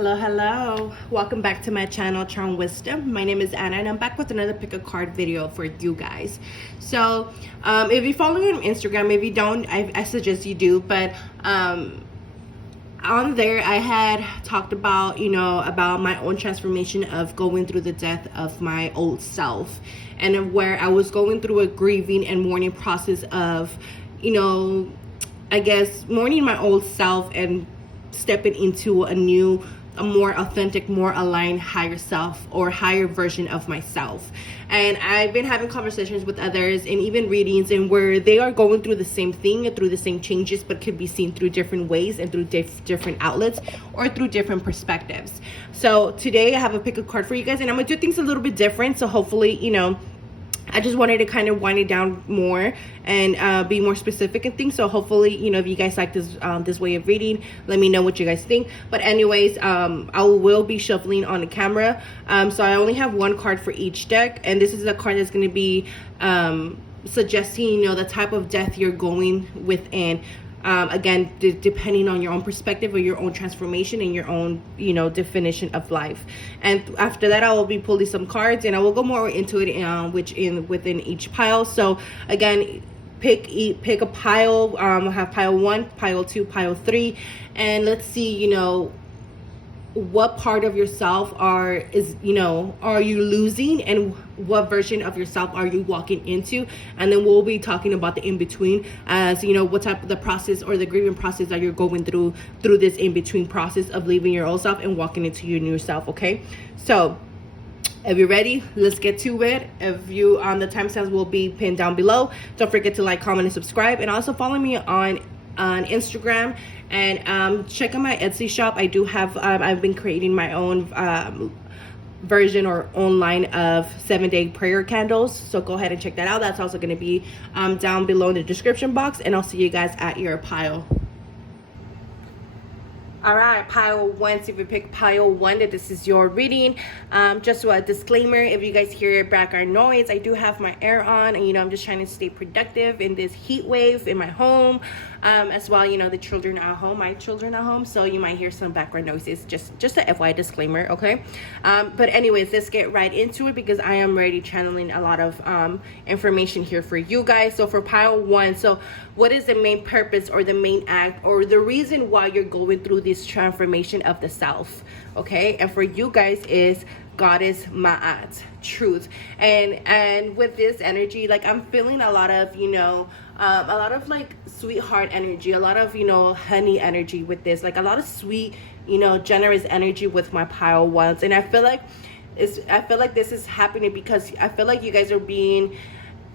Hello. Welcome back to my channel, Charmed Wisdom. My name is Anna, and I'm back with another pick a card video for you guys. So, if you follow me on Instagram, if you don't, I suggest you do. But on there, I had talked about, about my own transformation of going through the death of my old self, and where I was going through a grieving and mourning process of, I guess mourning my old self and stepping into a more authentic, more aligned higher self or higher version of myself. And I've been having conversations with others and even readings and where they are going through the same thing, through the same changes, but could be seen through different ways and through different outlets or through different perspectives. So today I have a pick a card for you guys, and I'm gonna do things a little bit different. So hopefully, I just wanted to kind of wind it down more and be more specific and things. So hopefully, if you guys like this way of reading, let me know what you guys think. But anyways, I will be shuffling on the camera. So I only have one card for each deck. And this is a card that's going to be suggesting, the type of death you're going within. Again, depending on your own perspective or your own transformation and your own, definition of life. And after that, I will be pulling some cards and I will go more into it, within each pile. So again, pick a pile. I'll have pile 1, pile 2, pile 3, and let's see, what part of yourself are you losing, and what version of yourself are you walking into. And then we'll be talking about the in-between, as what type of the process or the grieving process that you're going through this in-between process of leaving your old self and walking into your new self. Okay, so if you're ready, let's get to it. If you the timestamps will be pinned down below. Don't forget to like, comment, and subscribe, and also follow me on Instagram, and check out my Etsy shop. I do have I've been creating my own version or online of 7-day prayer candles, so go ahead and check that out. That's also going to be down below in the description box, and I'll see you guys at your pile. All right, pile 1. So if you pick pile 1, that this is your reading. Just a disclaimer, if you guys hear background noise, I do have my air on, and I'm just trying to stay productive in this heat wave in my home, as well. The children are home, my children are home, so you might hear some background noises. Just a FYI disclaimer, okay? But anyways, let's get right into it, because I am already channeling a lot of information here for you guys. So for pile 1, so what is the main purpose or the main act or the reason why you're going through this transformation of the self? Okay, and for you guys is Goddess Ma'at, truth. And with this energy, like, I'm feeling a lot of a lot of like sweetheart energy, a lot of honey energy with this, like a lot of sweet, generous energy with my pile 1s. And I feel like this is happening because I feel like you guys are being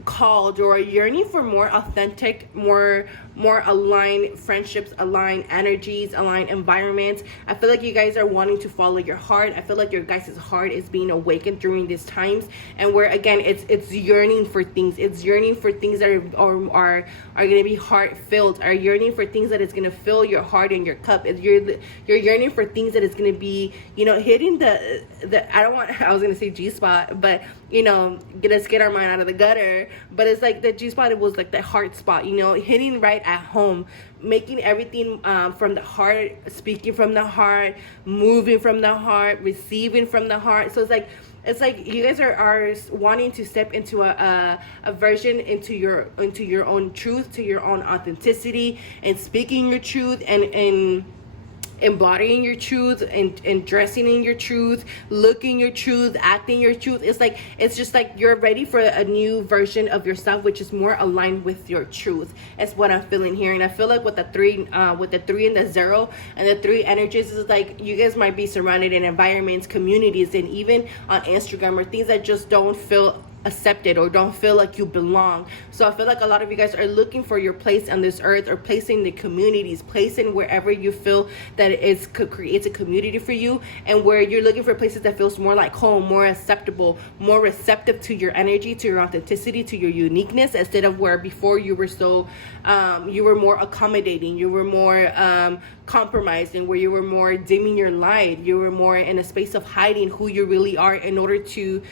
called or yearning for more authentic, more aligned friendships, aligned energies, aligned environments. I feel like you guys are wanting to follow your heart. I feel like your guys' heart is being awakened during these times, and where again it's yearning for things. It's yearning for things that are going to be heart filled, are yearning for things that is going to fill your heart and your cup. You're yearning for things that is going to be hitting the I was going to say G spot, but let's get our mind out of the gutter. But it's like the G spot, it was like the heart spot, hitting right at home, making everything from the heart, speaking from the heart, moving from the heart, receiving from the heart. So it's like you guys are wanting to step into a version into your own truth, to your own authenticity, and speaking your truth, and embodying your truth, and dressing in your truth, looking your truth, acting your truth. It's just like you're ready for a new version of yourself, which is more aligned with your truth. That's what I'm feeling here. And I feel like with the 3 and the 0 and the 3 energies, is like you guys might be surrounded in environments, communities, and even on Instagram, or things that just don't feel accepted or don't feel like you belong. So I feel like a lot of you guys are looking for your place on this earth, or placing the communities, placing wherever you feel that it creates a community for you, and where you're looking for places that feels more like home, more acceptable, more receptive to your energy, to your authenticity, to your uniqueness, instead of where before you were so you were more accommodating, you were more compromised and where you were more dimming your light. You were more in a space of hiding who you really are in order to,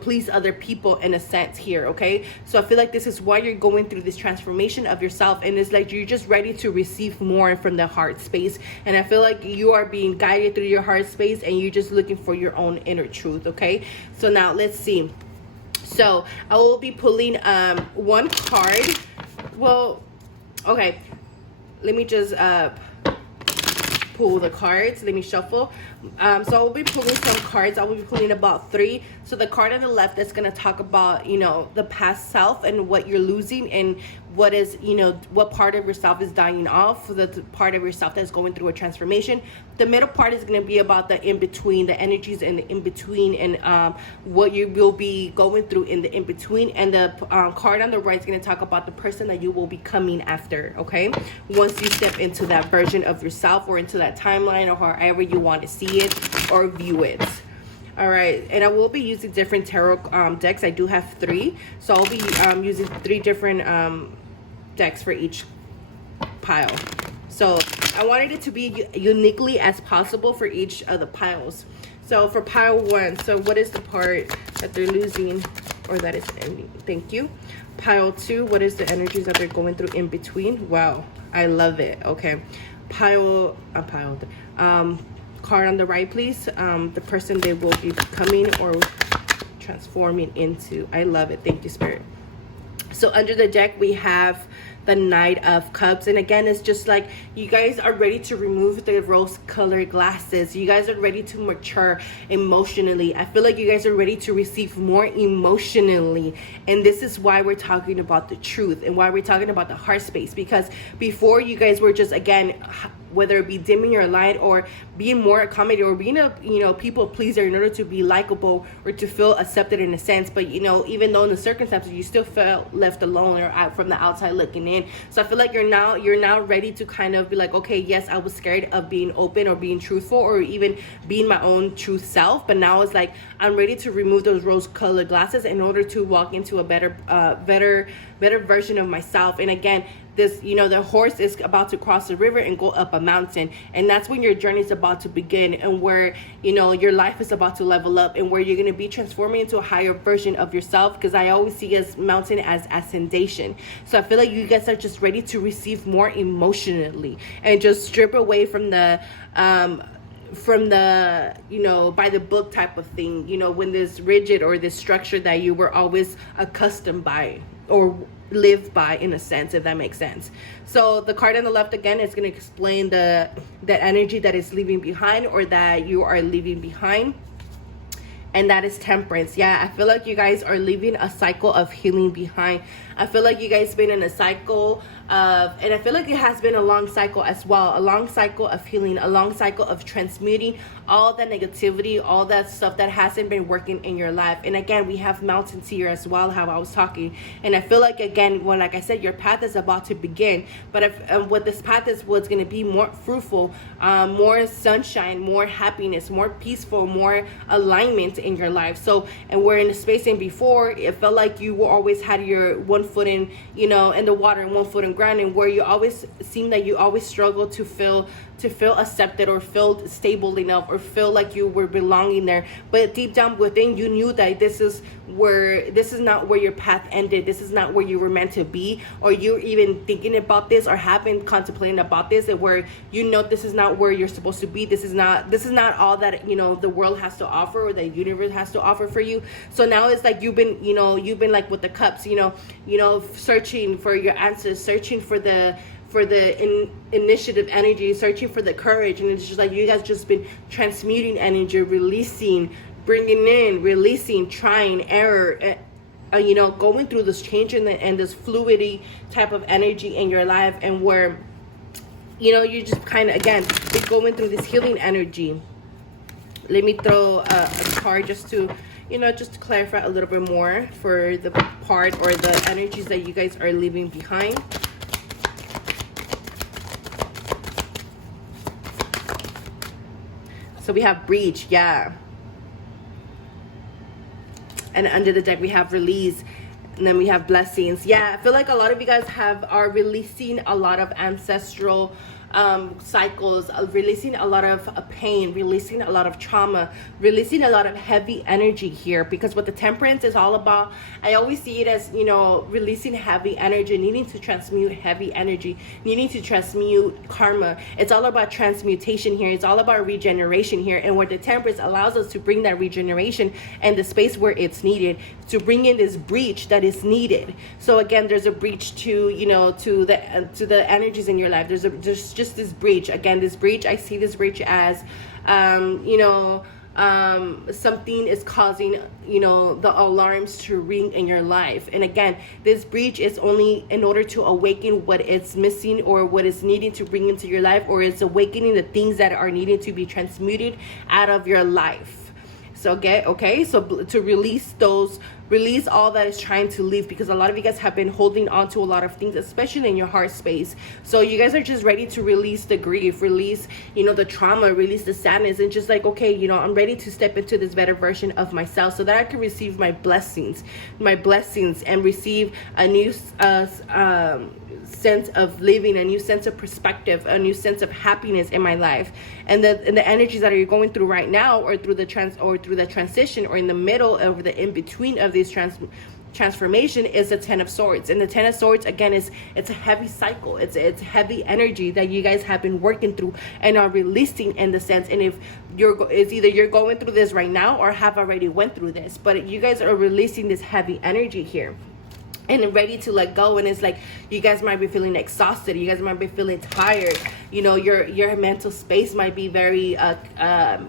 please other people in a sense here, okay? So I feel like this is why you're going through this transformation of yourself, and it's like you're just ready to receive more from the heart space. And I feel like you are being guided through your heart space, and you're just looking for your own inner truth, okay? So now let's see. So I will be pulling one card. Well, okay, let me just pull the cards. Let me shuffle. So I will be pulling some cards. I will be pulling about 3. So the card on the left is going to talk about, the past self and what you're losing, and what is, what part of yourself is dying off, the part of yourself that's going through a transformation. The middle part is going to be about the in-between, the energies in the in-between, and what you will be going through in the in-between. And the card on the right is going to talk about the person that you will be coming after, okay? Once you step into that version of yourself, or into that timeline, or however you want to see it or view it. All right, and I will be using different tarot decks. I do have 3, so I'll be using 3 different decks for each pile. So I wanted it to be uniquely as possible for each of the piles. So for pile 1, so what is the part that they're losing, or that is ending? Thank you. Pile 2, what is the energies that they're going through in between? Wow, I love it. Okay, card on the right, please. The person they will be becoming or transforming into. I love it. Thank you, Spirit. So under the deck, we have the Knight of Cups. And again, it's just like you guys are ready to remove the rose-colored glasses. You guys are ready to mature emotionally. I feel like you guys are ready to receive more emotionally. And this is why we're talking about the truth, and why we're talking about the heart space. Because before, you guys were just, again, whether it be dimming your light, or being more accommodating, or being a people pleaser in order to be likable, or to feel accepted in a sense. But even though in the circumstances you still felt left alone, or out from the outside looking in. So I feel like you're now ready to kind of be like, okay, yes, I was scared of being open, or being truthful, or even being my own truth self, but now it's like I'm ready to remove those rose-colored glasses in order to walk into a better version of myself. And again, this, the horse is about to cross the river and go up a mountain, and that's when your journey is about to begin, and where your life is about to level up, and where you're going to be transforming into a higher version of yourself. Because I always see as mountain as ascension. So I feel like you guys are just ready to receive more emotionally, and just strip away from the by the book type of thing, when this rigid or this structure that you were always accustomed by, or live by, in a sense, if that makes sense. So the card on the left, again, is going to explain that energy that is leaving behind, or that you are leaving behind. And that is Temperance. Yeah, I feel like you guys are leaving a cycle of healing behind. I feel like you guys been in a cycle of, and I feel like it has been a long cycle as well, a long cycle of healing, a long cycle of transmuting all that negativity, all that stuff that hasn't been working in your life. And again, we have mountains here as well, how I was talking. And I feel like, again, when, like I said, your path is about to begin. But if what this path is, what's going to be more fruitful, more sunshine, more happiness, more peaceful, more alignment in your life. So, and we're in the space, and before, it felt like you always had your one foot in, in the water, and 1 foot in ground, and where you always seem that you always struggle to feel accepted, or feel stable enough, or feel like you were belonging there. But deep down within, you knew that this is not where your path ended. This is not where you were meant to be, or you're even thinking about this, or have been contemplating about this, and where this is not where you're supposed to be. This is not all that the world has to offer, or the universe has to offer for you. So now it's like you've been like with the cups, searching for your answers, searching for the initiative energy, searching for the courage. And it's just like you guys just been transmuting energy, releasing, bringing in, releasing, trying, error, going through this change and this fluidity type of energy in your life. And where you just kind of, again, been going through this healing energy. Let me throw a card just to clarify a little bit more for the part, or the energies that you guys are leaving behind. So we have Breach, yeah. And under the deck, we have Release. And then we have Blessings. Yeah, I feel like a lot of you guys are releasing a lot of ancestral cycles, releasing a lot of pain, releasing a lot of trauma, releasing a lot of heavy energy here. Because what the temperance is all about, I always see it as, releasing heavy energy, needing to transmute heavy energy, needing to transmute karma. It's all about transmutation here. It's all about regeneration here. And what the temperance allows us to bring that regeneration and the space where it's needed, to bring in this breach that is needed. So again, there's a breach to, to the energies in your life. There's just this breach. Again, this breach, I see this breach as, something is causing, the alarms to ring in your life. And again, this breach is only in order to awaken what is missing or what is needed to bring into your life, or it's awakening the things that are needed to be transmuted out of your life. So so to release all that is trying to leave, because a lot of you guys have been holding on to a lot of things, especially in your heart space. So you guys are just ready to release the grief, release, the trauma, release the sadness, and just like, okay, I'm ready to step into this better version of myself so that I can receive my blessings, and receive a new sense of living, a new sense of perspective, a new sense of happiness in my life. And the energies that you're going through right now, or through the transition, or in the middle, or the in between of this transformation, is the 10 of Swords. And the 10 of Swords, again, it's a heavy cycle. It's heavy energy that you guys have been working through and are releasing, in the sense. And if it's either you're going through this right now or have already went through this, but you guys are releasing this heavy energy here and ready to let go. And it's like, you guys might be feeling exhausted, you guys might be feeling tired, your mental space might be very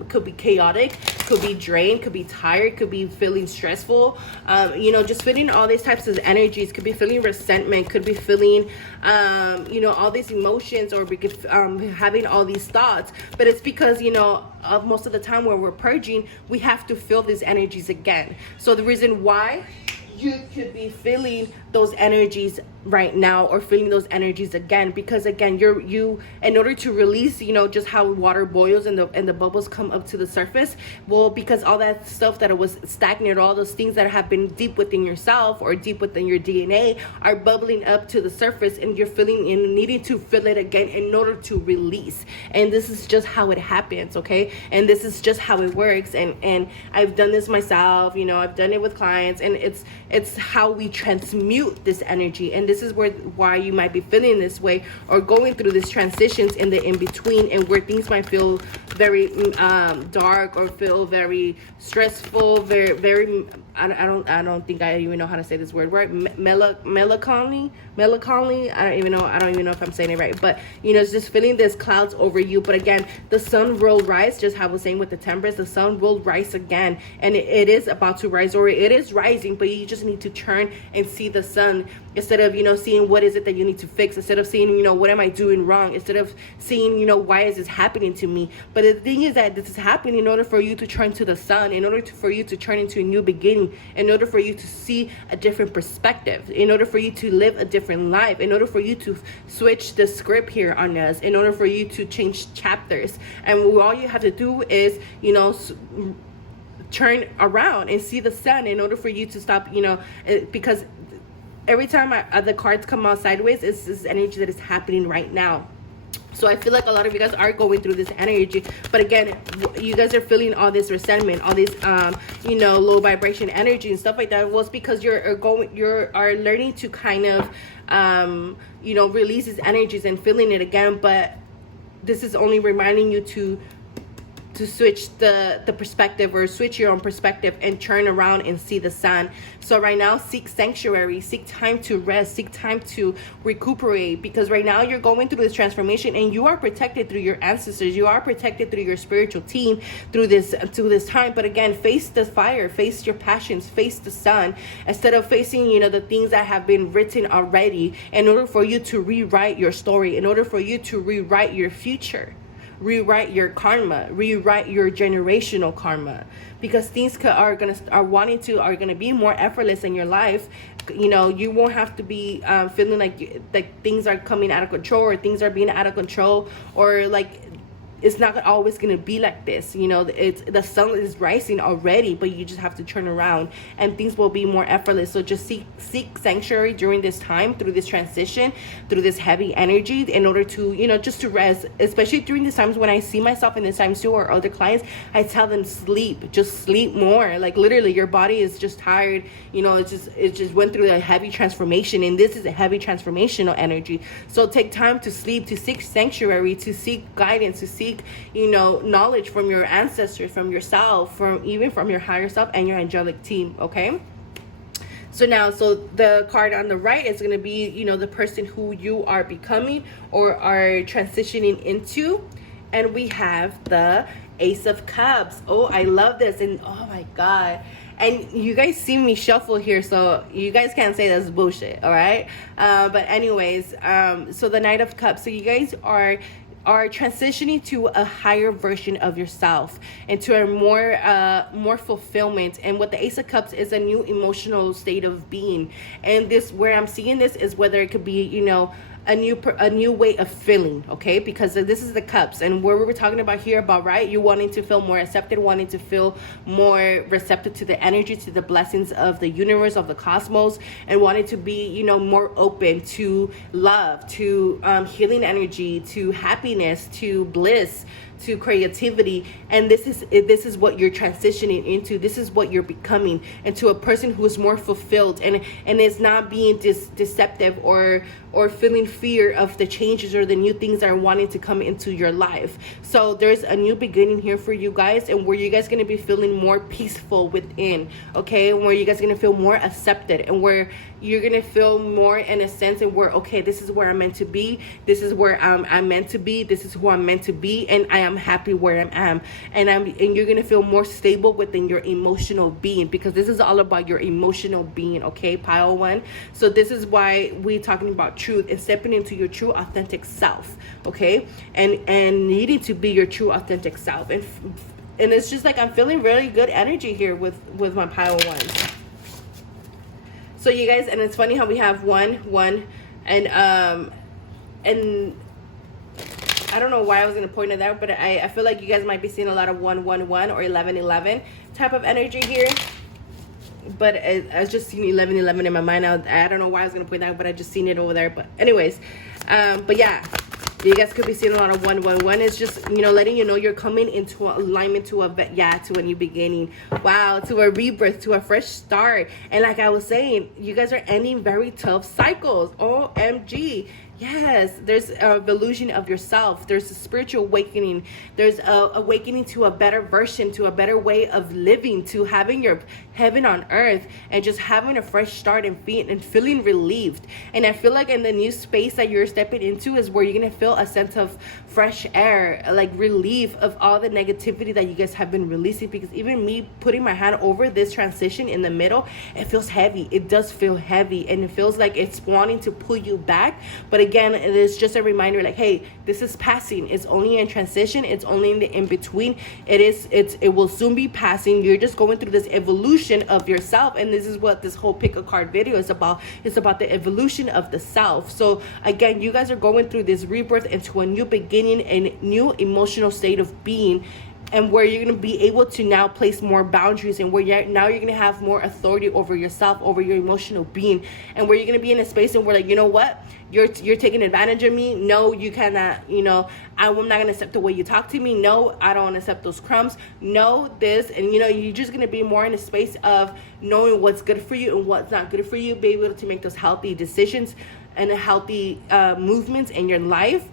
could be chaotic, could be drained, could be tired, could be feeling stressful, just feeling all these types of energies. Could be feeling resentment, could be feeling all these emotions, or having all these thoughts. But it's because most of the time when we're purging, we have to feel these energies again. So the reason why you could be feeling those energies right now, or feeling those energies again, because again, you in order to release, just how water boils and the bubbles come up to the surface, well, because all that stuff that was stagnant, all those things that have been deep within yourself or deep within your DNA, are bubbling up to the surface, and you're feeling and needing to feel it again in order to release. And this is just how it happens, okay? And this is just how it works. And I've done this myself, I've done it with clients, and it's how we transmute this energy. And this is why you might be feeling this way, or going through these transitions in the in-between, and where things might feel very dark, or feel very stressful, very I don't think I even know how to say this word right. Melancholy. I don't even know if I'm saying it right, but it's just feeling this clouds over you. But again, the sun will rise, just how I was saying with the temperance, the sun will rise again, and it is about to rise, or it is rising, but you just need to turn and see the sun, instead of seeing what is it that you need to fix, instead of seeing what am I doing wrong, instead of seeing why is this happening to me. But the thing is that this is happening in order for you to turn to the sun, in order for you to turn into a new beginning, in order for you to see a different perspective, in order for you to live a different life, in order for you to switch the script here on us, in order for you to change chapters. And all you have to do is turn around and see the sun, in order for you to stop, because every time the cards come out sideways, it's this energy that is happening right now. So I feel like a lot of you guys are going through this energy. But again, you guys are feeling all this resentment, all this, low vibration energy and stuff like that. Well, it's because you're learning to kind of, release these energies and feeling it again. But this is only reminding you to switch the perspective, or switch your own perspective, and turn around and see the sun. So right now, seek sanctuary, seek time to rest, seek time to recuperate, because right now you're going through this transformation, and you are protected through your ancestors, you are protected through your spiritual team through this time. But again, face the fire, face your passions, face the sun, instead of facing the things that have been written already, in order for you to rewrite your story, in order for you to rewrite your future, rewrite your karma, rewrite your generational karma, because things are gonna be more effortless in your life. You won't have to be feeling like things are coming out of control, or things are being out of control, or like it's not always going to be like this. You know, it's the sun is rising already, but you just have to turn around and things will be more effortless. So just seek sanctuary during this time, through this transition, through this heavy energy, in order to, you know, just to rest. Especially during these times when I see myself in these times too, or other clients, I tell them sleep, just sleep more. Like literally your body is just tired. You know, it just went through a heavy transformation, and this is a heavy transformational energy. So take time to sleep, to seek sanctuary, to seek guidance, to seek, you know, knowledge from your ancestors, from yourself, from your higher self and your angelic team. Okay, so now, so the card on the right is going to be, you know, the person who you are becoming or are transitioning into. And we have the Ace of Cups. Oh, I love this. And oh my God, and you guys see me shuffle here, so you guys can't say that's bullshit. All right, but anyways, so the Knight of Cups, so you guys are transitioning to a higher version of yourself, into a more fulfillment. And what the Ace of Cups is, a new emotional state of being. And this, where I'm seeing this, is whether it could be, you know, a new way of feeling. Okay, because this is the cups, and where we were talking about here about, right, you wanting to feel more accepted, wanting to feel more receptive to the energy, to the blessings of the universe, of the cosmos, and wanting to be, you know, more open to love, to healing energy, to happiness, to bliss, to creativity. And this is what you're transitioning into. This is what you're becoming, into a person who is more fulfilled, and is not being deceptive or feeling fear of the changes or the new things that are wanting to come into your life. So there's a new beginning here for you guys, and where you guys going to be feeling more peaceful within. Okay, and where you guys are going to feel more accepted, and where you're going to feel more in a sense of where, okay, this is where I'm meant to be, this is where I'm meant to be, this is who I'm meant to be, and I am happy where I am. And you're going to feel more stable within your emotional being, because this is all about your emotional being. Okay, pile one. So this is why we're talking about truth and stepping into your true authentic self. Okay, and needing to be your true authentic self. And it's just like I'm feeling really good energy here with my pile ones. So you guys, and it's funny how we have one, and I don't know why I was gonna point it out, but I feel like you guys might be seeing a lot of 111 or 1111 type of energy here. But I just seen 1111 in my mind now. I don't know why I was gonna point that out, but I just seen it over there. But anyways, but yeah, you guys could be seeing a lot of 111. It's just, you know, letting you know you're coming into alignment to a new beginning. Wow, to a rebirth, to a fresh start. And like I was saying, you guys are ending very tough cycles. OMG. Yes, there's a evolution of yourself. There's a spiritual awakening. There's a awakening to a better version, to a better way of living, to having your heaven on earth, and just having a fresh start and feeling relieved. And I feel like in the new space that you're stepping into is where you're going to feel a sense of fresh air, like relief of all the negativity that you guys have been releasing. Because even me putting my hand over this transition in the middle, it feels heavy. It does feel heavy, and it feels like it's wanting to pull you back. But again, it is just a reminder, like, hey, this is passing. It's only in transition. It's only in the in-between. It will soon be passing. You're just going through this evolution of yourself, and this is what this whole pick a card video is about. It's about the evolution of the self. So again, you guys are going through this rebirth into a new beginning and new emotional state of being, and where you're going to be able to now place more boundaries, and where you're going to have more authority over yourself, over your emotional being, and where you're going to be in a space and where, like, you know what, you're taking advantage of me. No, you cannot, you know, I'm not going to accept the way you talk to me. No, I don't accept those crumbs. No, this, and you know, you're just going to be more in a space of knowing what's good for you and what's not good for you, be able to make those healthy decisions and healthy movements in your life.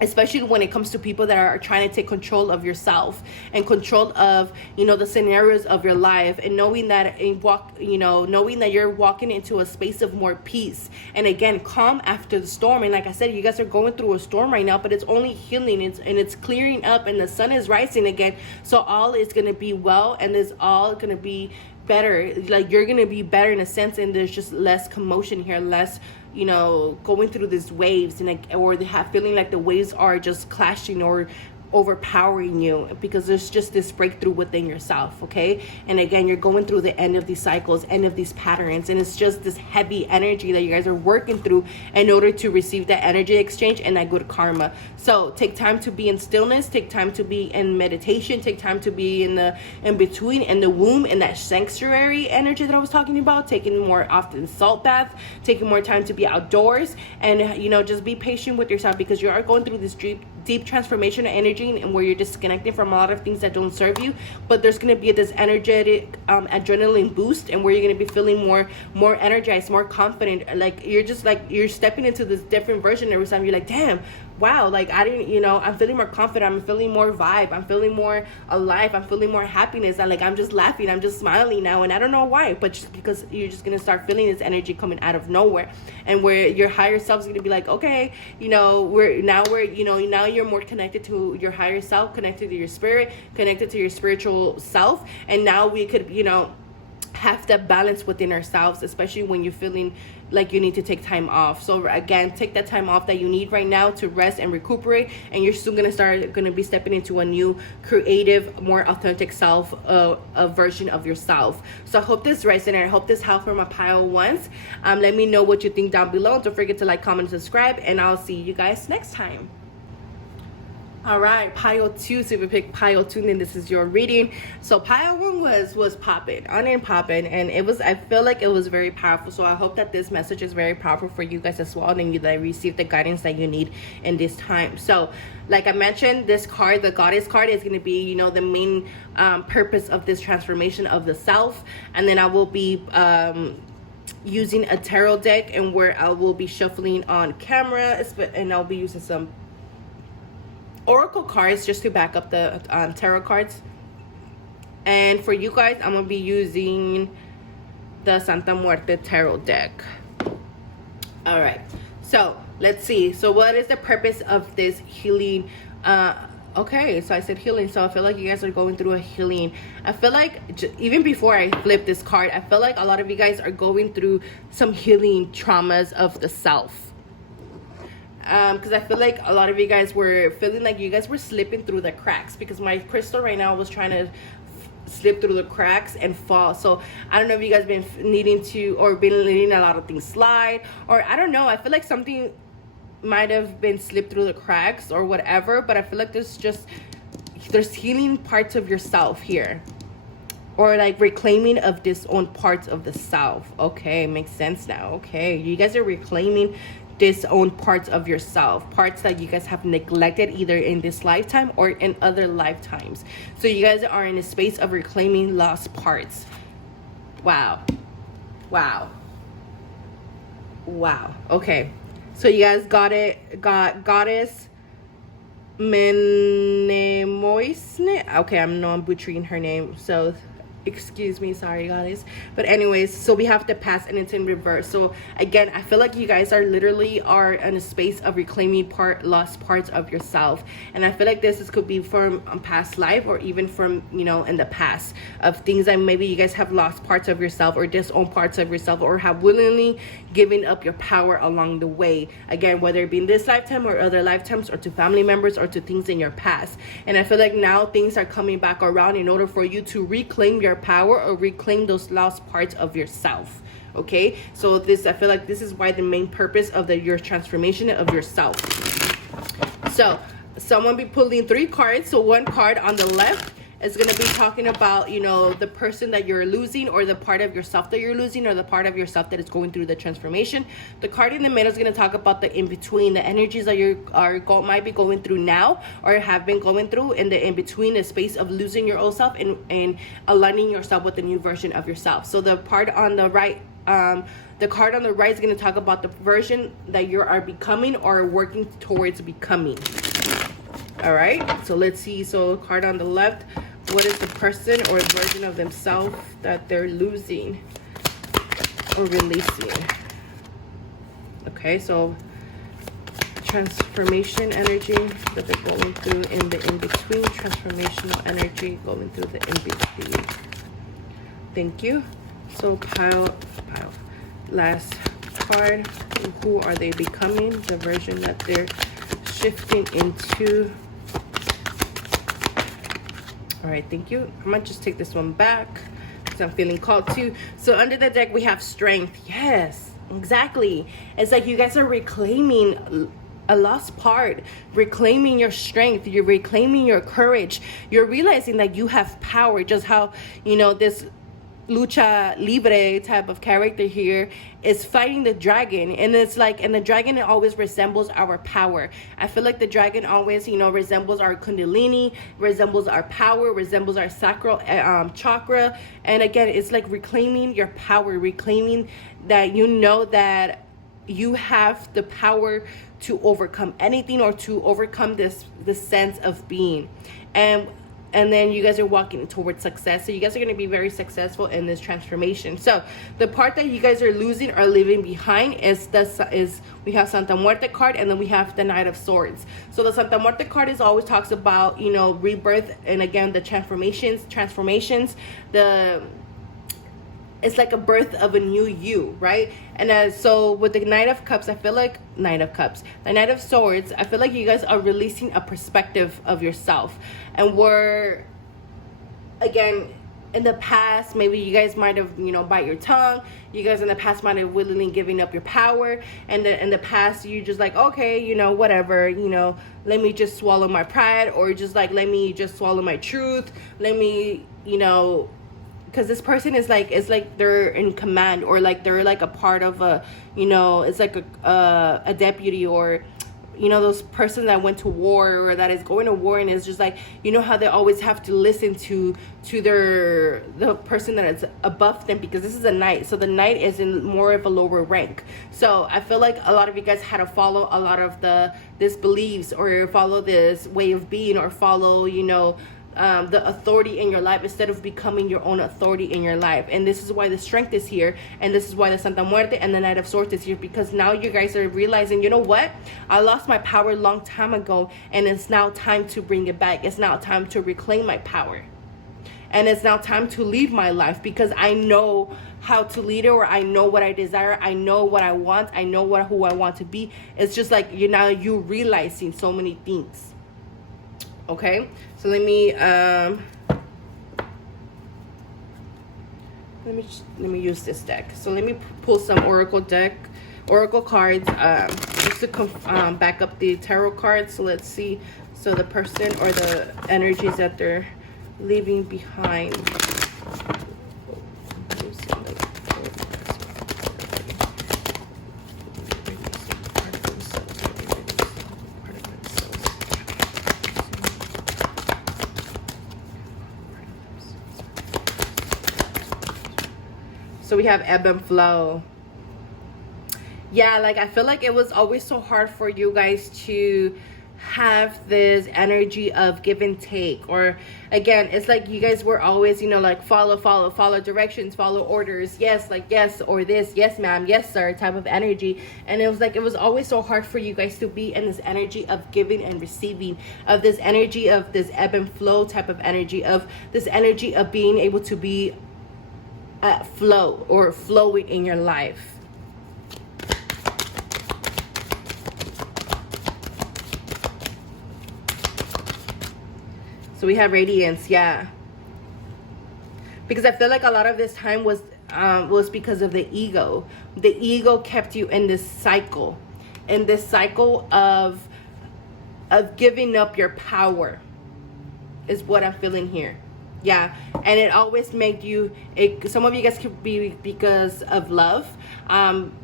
Especially when it comes to people that are trying to take control of yourself and control of, you know, the scenarios of your life, and knowing that knowing that you're walking into a space of more peace, and again, calm after the storm. And like I said, you guys are going through a storm right now, but it's only healing, it's clearing up, and the sun is rising again. So all is going to be well, and it's all going to be better. Like, you're going to be better in a sense, and there's just less commotion here, less, you know, going through these waves, and like, or they have feeling like the waves are just clashing, or overpowering you, because there's just this breakthrough within yourself. Okay, and again, you're going through the end of these cycles, end of these patterns, and it's just this heavy energy that you guys are working through in order to receive that energy exchange and that good karma. So take time to be in stillness, take time to be in meditation, take time to be in the in between, in the womb, in that sanctuary energy that I was talking about, taking more often salt bath, taking more time to be outdoors, and you know, just be patient with yourself, because you are going through this deep transformation energy, and where you're disconnected from a lot of things that don't serve you. But there's going to be this energetic adrenaline boost, and where you're going to be feeling more energized, more confident. Like you're stepping into this different version every time. You're like, damn, wow, like I didn't, you know, I'm feeling more confident, I'm feeling more vibe, I'm feeling more alive, I'm feeling more happiness, and like I'm just laughing, I'm just smiling now, and I don't know why, but just because you're just gonna start feeling this energy coming out of nowhere, and where your higher self's gonna be like, okay, you know, we're you know, now you're more connected to your higher self, connected to your spirit, connected to your spiritual self, and now we could, you know, have that balance within ourselves, especially when you're feeling like you need to take time off. So again, take that time off that you need right now to rest and recuperate, and you're soon gonna be stepping into a new creative, more authentic self, a version of yourself. So I hope this resonated. I hope this helped for my pile ones. Let me know what you think down below. Don't forget to like, comment, subscribe, and I'll see you guys next time. All right, pile 2. So if you pick pile 2, then this is your reading. So pile 1 was popping, on and popping, and it was, I feel like it was very powerful. So I hope that this message is very powerful for you guys as well, and you that receive the guidance that you need in this time. So like I mentioned, this card, the Goddess card, is going to be, you know, the main purpose of this transformation of the self. And then I will be using a tarot deck, and where I will be shuffling on camera, and I'll be using some oracle cards just to back up the tarot cards. And for you guys, I'm gonna be using the Santa Muerte tarot deck. All right, so let's see. So what is the purpose of this healing? Okay, so I said healing, so I feel like you guys are going through a healing. I feel like even before I flip this card, I feel like a lot of you guys are going through some healing traumas of the self. Because I feel like a lot of you guys were feeling like you guys were slipping through the cracks, because my crystal right now was trying to slip through the cracks and fall. So I don't know if you guys been needing to, or been letting a lot of things slide, or I don't know, I feel like something might have been slipped through the cracks or whatever, but I feel like there's healing parts of yourself here, or like reclaiming of disowned parts of the self. Okay, makes sense now. Okay, you guys are reclaiming disowned parts of yourself, parts that you guys have neglected either in this lifetime or in other lifetimes. So you guys are in a space of reclaiming lost parts. Wow. Okay, so you guys got Goddess Menemoisne. Okay, I'm butchering her name, so excuse me, sorry guys. But anyways, so we have the past, and it's in reverse. So again, I feel like you guys are literally in a space of reclaiming lost parts of yourself, and I feel like this could be from past life, or even from, you know, in the past, of things that maybe you guys have lost parts of yourself, or disowned parts of yourself, or have willingly given up your power along the way. Again, whether it be in this lifetime or other lifetimes, or to family members, or to things in your past. And I feel like now things are coming back around in order for you to reclaim your power, or reclaim those lost parts of yourself. Okay, so I feel like this is why the main purpose of your transformation of yourself. So someone be pulling 3 cards. So one card on the left is going to be talking about, you know, the person that you're losing, or the part of yourself that you're losing, or the part of yourself that is going through the transformation. The card in the middle is going to talk about the in-between, the energies that you might be going through now, or have been going through, in the in-between, the space of losing your old self and aligning yourself with the new version of yourself. So the part on the right, the card on the right is going to talk about the version that you are becoming, or working towards becoming. All right, so let's see. So card on the left, what is the person or version of themselves that they're losing or releasing? Okay, so transformation energy that they're going through in the in-between, transformational energy going through the in-between. Thank you. So pile, last card, who are they becoming? The version that they're shifting into. All right, thank you. I might just take this one back because I'm feeling called to. So under the deck, we have strength. Yes, exactly. It's like you guys are reclaiming a lost part, reclaiming your strength. You're reclaiming your courage. You're realizing that you have power, just how, you know, this lucha libre type of character here is fighting the dragon, and it's like, and the dragon, it always resembles our power. I feel like the dragon always, you know, resembles our kundalini, resembles our power, resembles our sacral chakra. And again, it's like reclaiming your power, reclaiming that you know that you have the power to overcome anything, or to overcome this sense of being. And then you guys are walking towards success. So you guys are going to be very successful in this transformation. So the part that you guys are losing or leaving behind is we have Santa Muerte card, and then we have the Knight of Swords. So the Santa Muerte card is always talks about, you know, rebirth, and again, the transformations, it's like a birth of a new you, right? And so with the Knight of Cups, I feel like the Knight of Swords, I feel like you guys are releasing a perspective of yourself. And where, again, in the past, maybe you guys might have, you know, bite your tongue. You guys in the past might have willingly given up your power. And in the past, you just like, okay, you know, whatever, you know, let me just swallow my pride, or just like, let me just swallow my truth. Let me, you know, because this person is like, it's like they're in command, or like they're like a part of a, you know, it's like a deputy, or, you know, those person that went to war, or that is going to war, and it's just like, you know how they always have to listen to the person that is above them, because this is a knight. So the knight is in more of a lower rank. So I feel like a lot of you guys had to follow a lot of this beliefs, or follow this way of being, or follow, you know, the authority in your life, instead of becoming your own authority in your life. And this is why the strength is here, and this is why the Santa Muerte and the Knight of Swords is here, because now you guys are realizing, you know what, I lost my power a long time ago, and it's now time to bring it back. It's now time to reclaim my power, and it's now time to leave my life, because I know how to lead it, or I know what I desire, I know what I want, I know who I want to be. It's just like you realizing so many things. Okay, so let me use this deck. So let me pull some oracle cards, just to back up the tarot cards. So let's see. So the person, or the energies that they're leaving behind. So we have ebb and flow. Yeah, like I feel like it was always so hard for you guys to have this energy of give and take. Or again, it's like you guys were always, you know, like follow directions, follow orders, yes, like yes, or this, yes ma'am, yes sir type of energy. And it was like, it was always so hard for you guys to be in this energy of giving and receiving, of this energy of this ebb and flow type of energy, of this energy of being able to be at flow, or flowing in your life. So we have radiance, yeah. Because I feel like a lot of this time was because of the ego. The ego kept you in this cycle, of giving up your power, is what I'm feeling here. Yeah, and it always made you, some of you guys could be because of love,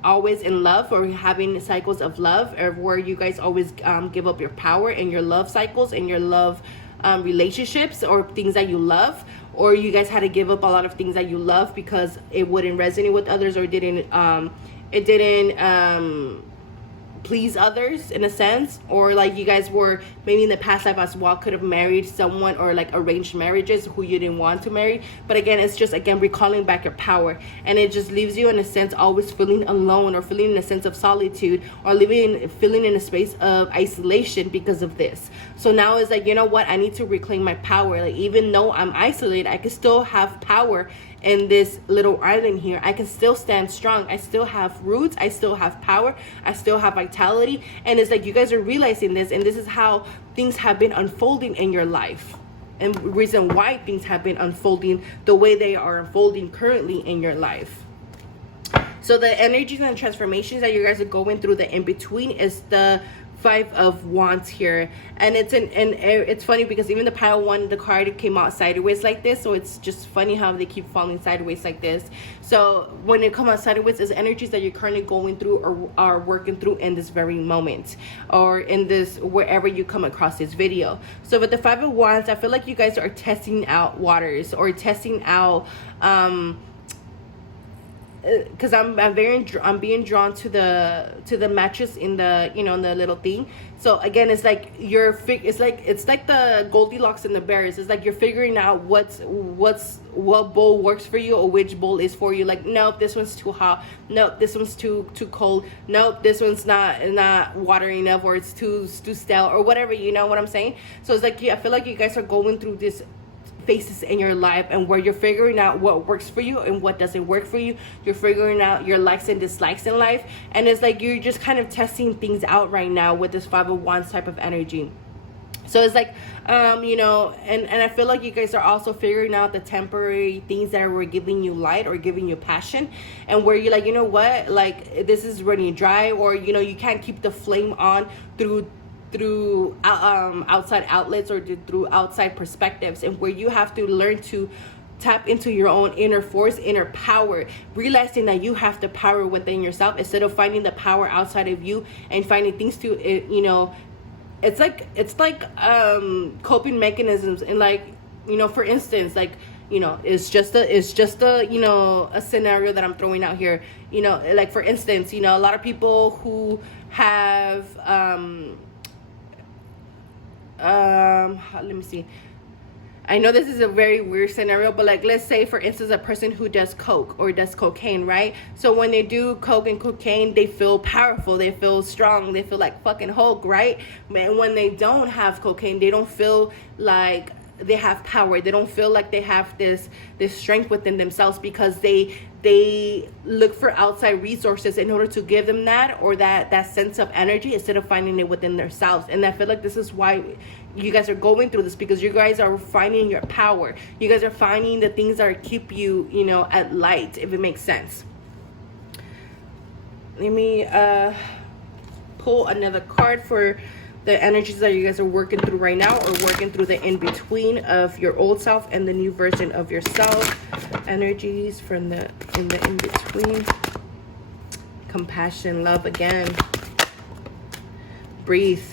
always in love, or having cycles of love, or where you guys always give up your power in your love cycles, in your love relationships, or things that you love, or you guys had to give up a lot of things that you love because it wouldn't resonate with others, or it didn't please others in a sense. Or like you guys were maybe in the past life as well could have married someone, or like arranged marriages who you didn't want to marry. But again, it's just again recalling back your power, and it just leaves you in a sense always feeling alone, or feeling in a sense of solitude, or feeling in a space of isolation because of this. So now it's like, you know what, I need to reclaim my power. Like even though I'm isolated, I can still have power in this little island here. I can still stand strong. I still have roots. I still have power. I still have vitality. And it's like you guys are realizing this, and this is how things have been unfolding in your life. and reason why things have been unfolding the way they are unfolding currently in your life. So the energies and transformations that you guys are going through, the in-between, is the Five of Wands here. And it's funny because even the pile one, the card came out sideways like this, so it's just funny how they keep falling sideways like this. So when it comes out sideways, it's energies that you're currently going through or are working through in this very moment, or in this, wherever you come across this video. So with the Five of Wands, I feel like you guys are testing out waters, or testing out because I'm being drawn to the mattress in the, you know, in the little thing. So again, it's like it's like the Goldilocks and the bears. It's like you're figuring out what bowl works for you, or which bowl is for you. Like, nope, this one's too hot. Nope, this one's too cold. Nope, this one's not watery enough, or it's too stale, or whatever. You know what I'm saying? So it's like, I feel like you guys are going through this phases in your life, and where you're figuring out what works for you and what doesn't work for you. You're figuring out your likes and dislikes in life, and it's like you're just kind of testing things out right now with this Five of Wands type of energy. So it's like, you know, and I feel like you guys are also figuring out the temporary things that were giving you light or giving you passion, and where you're like, you know what, like, this is running dry, or, you know, you can't keep the flame on through outside outlets, or through outside perspectives, and where you have to learn to tap into your own inner force, inner power, realizing that you have the power within yourself, instead of finding the power outside of you and finding things to, you know, it's like coping mechanisms. And like, you know, for instance, like, you know, it's just a you know, a scenario that I'm throwing out here. You know, like, for instance, you know, a lot of people who have let me see, I know this is a very weird scenario, but like, let's say for instance, a person who does coke or does cocaine, right? So when they do coke and cocaine, they feel powerful, they feel strong, they feel like fucking Hulk, right? And when they don't have cocaine, they don't feel like they have power. They don't feel like they have this strength within themselves, because they look for outside resources in order to give them that, or that sense of energy, instead of finding it within themselves. And I feel like this is why you guys are going through this, because you guys are finding your power. You guys are finding the things that keep you, you know, at light, if it makes sense. Let me pull another card for the energies that you guys are working through right now, or working through the in-between of your old self and the new version of yourself. Energies from the in-between. Compassion, love again. Breathe.